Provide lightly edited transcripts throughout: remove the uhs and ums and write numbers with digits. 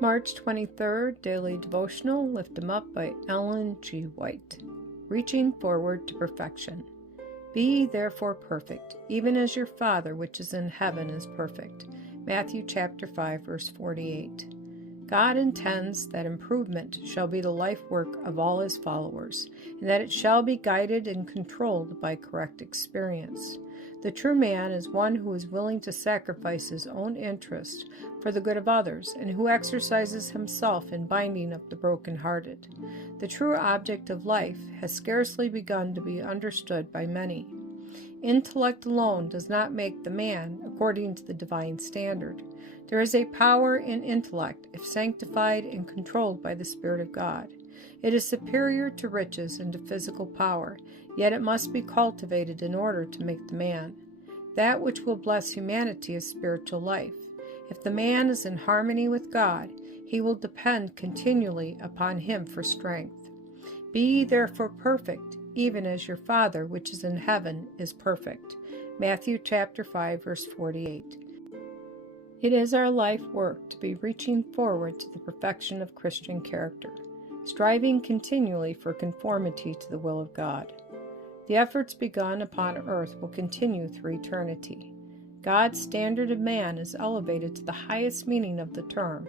March 23rd, Daily Devotional, Lift 'em Up by Ellen G. White. Reaching Forward to Perfection. Be ye therefore perfect, even as your Father which is in heaven is perfect. Matthew chapter 5, verse 48. God intends that improvement shall be the life work of all his followers, and that it shall be guided and controlled by correct experience. The true man is one who is willing to sacrifice his own interest for the good of others, and who exercises himself in binding up the broken-hearted. The true object of life has scarcely begun to be understood by many. Intellect alone does not make the man according to the divine standard. There is a power in intellect if sanctified and controlled by the Spirit of God. It is superior to riches and to physical power, yet it must be cultivated in order to make the man. That which will bless humanity is spiritual life. If the man is in harmony with God, he will depend continually upon him for strength. Be ye therefore perfect, even as your Father which is in heaven is perfect. Matthew chapter 5, verse 48. It is our life work to be reaching forward to the perfection of Christian character, striving continually for conformity to the will of God. The efforts begun upon earth will continue through eternity. God's standard of man is elevated to the highest meaning of the term,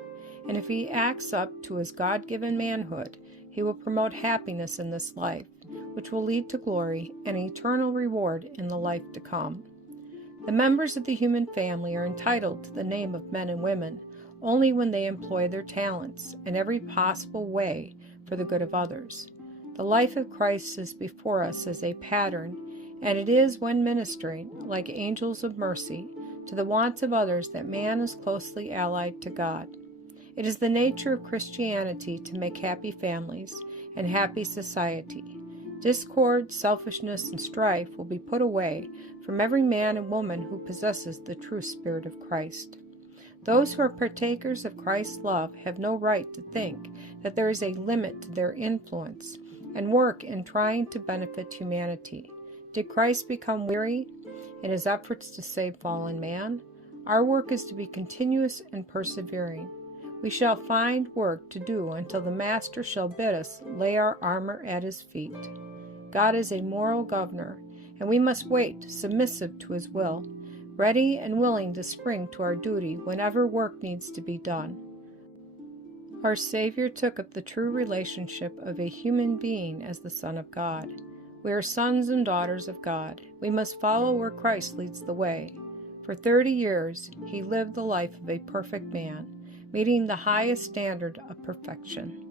and if he acts up to his God-given manhood, he will promote happiness in this life, which will lead to glory and eternal reward in the life to come. The members of the human family are entitled to the name of men and women only when they employ their talents in every possible way for the good of others. The life of Christ is before us as a pattern, and it is when ministering, like angels of mercy, to the wants of others that man is closely allied to God. It is the nature of Christianity to make happy families and happy society. Discord, selfishness, and strife will be put away from every man and woman who possesses the true spirit of Christ. Those who are partakers of Christ's love have no right to think that there is a limit to their influence and work in trying to benefit humanity. Did Christ become weary in his efforts to save fallen man? Our work is to be continuous and persevering. We shall find work to do until the Master shall bid us lay our armor at his feet. God is a moral governor, and we must wait, submissive to his will, ready and willing to spring to our duty whenever work needs to be done. Our Savior took up the true relationship of a human being as the Son of God. We are sons and daughters of God. We must follow where Christ leads the way. For 30 years, he lived the life of a perfect man, meeting the highest standard of perfection.